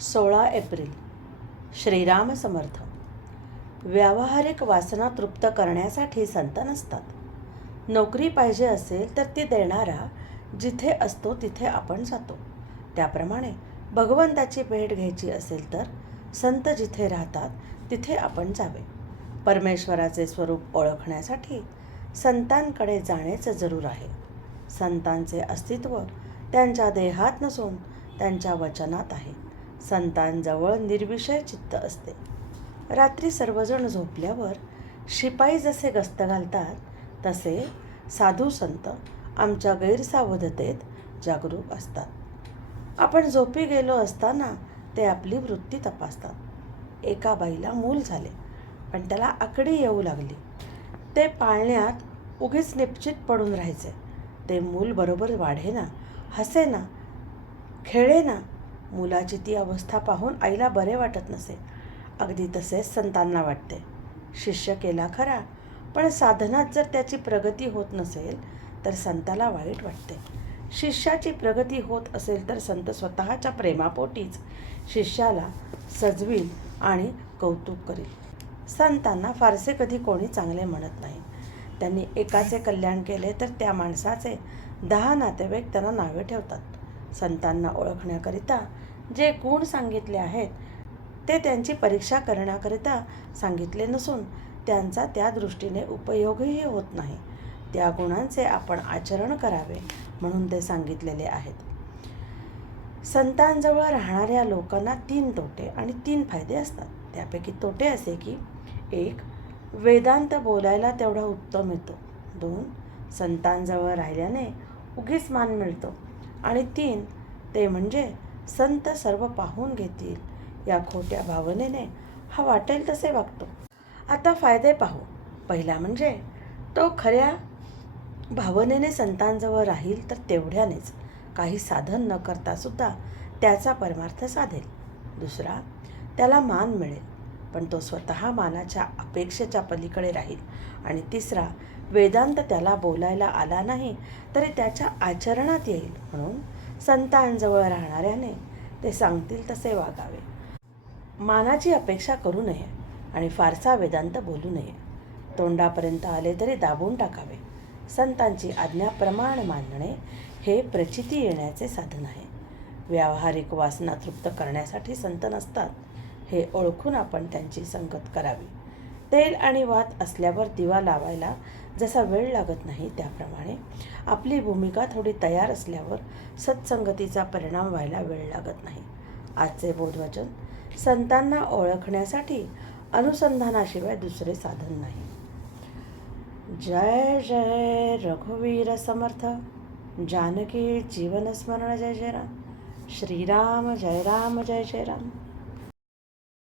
सोळा एप्रिल. श्रीराम समर्थ. व्यावहारिक वासना तृप्त करण्यासाठी संत नसतात. नोकरी पाहिजे असेल तर ती देणारा जिथे असतो तिथे आपण जातो. त्याप्रमाणे भगवंताची भेट घ्यायची असेल तर संत जिथे राहतात तिथे आपण जावे. परमेश्वराचे स्वरूप ओळखण्यासाठी संतांकडे जाणेच जरूर आहे. संतांचे अस्तित्व त्यांच्या देहात नसून त्यांच्या वचनात आहे. संतांजवळ निर्विषय चित्त असते. रात्री सर्वजण झोपल्यावर शिपाई जसे गस्त घालतात तसे साधू संत आमच्या गैरसावधतेत जागरूक असतात. आपण झोपी गेलो असताना ते आपली वृत्ती तपासतात. एका बाईला मूल झाले पण त्याला आकडी येऊ लागली. ते पाळण्यात उगीच निश्चित पडून राहायचे. ते मूल बरोबर वाढेना हसेना खेळेना मुलाची ती अवस्था पाहून आईला बरे वाटत नसे. अगदी तसेच संतांना वाटते. शिष्य केला खरा पण साधनात जर त्याची प्रगती होत नसेल तर संताला वाईट वाटते. शिष्याची प्रगती होत असेल तर संत स्वतःच्या प्रेमापोटीच शिष्याला सजवील आणि कौतुक करील. संतांना फारसे कधी कोणी चांगले म्हणत नाही. त्यांनी एकाचे कल्याण केले तर त्या माणसाचे दहा नातेवाईक त्यांना नावे ठेवतात. संतांना ओळखण्याकरिता जे गुण सांगितले आहेत ते त्यांची परीक्षा करण्याकरिता सांगितले नसून त्यांचा त्या दृष्टीने उपयोगही होत नाही. त्या गुणांचे आपण आचरण करावे म्हणून ते सांगितलेले आहेत. संतांजवळ राहणाऱ्या लोकांना तीन तोटे आणि तीन फायदे असतात. त्यापैकी तोटे असे की एक वेदांत बोलायला तेवढा उत्तम येतो. दोन संतांजवळ राहिल्याने उगीच मान मिळतो. आणि तीन ते म्हणजे संत सर्व पाहून घेतील. या खोट्या भावनेने हा वाटेल तसे वागतो. आता फायदे पाहू. पहिला म्हणजे तो खऱ्या भावनेने संतांजवळ राहील तर तेवढ्यानेच. काही साधन न करता सुद्धा त्याचा परमार्थ साधेल. दुसरा त्याला मान मिळेल. पण तो स्वतः मानाच्या अपेक्षेच्या पलीकडे राहील. आणि तिसरा वेदांत त्याला बोलायला आला नाही तरी त्याच्या आचरणात येईल. म्हणून संतांजवळ राहणाऱ्याने ते सांगतील तसे वागावे. मानाची अपेक्षा करू नये आणि फारसा वेदांत बोलू नये. तोंडापर्यंत आले तरी दाबून टाकावे. संतांची आज्ञाप्रमाण मानणे हे प्रचिती येण्याचे साधन आहे. व्यावहारिक वासना तृप्त करण्यासाठी संत नसतात हे ओळखून आपण त्यांची संगत करावी. तेल आणि वात असल्यावर दिवा लावायला जसा वेळ लागत नाही त्याप्रमाणे आपली भूमिका थोडी तयार असल्यावर सत्संगतीचा परिणाम व्हायला वेळ लागत नाही. आजचे बोधवचन संतांना ओळखण्यासाठी अनुसंधानाशिवाय दुसरे साधन नाही. जय जय रघुवीर समर्थ जानकी जीवन स्मरण जय जय राम श्रीराम जय राम जय जय राम.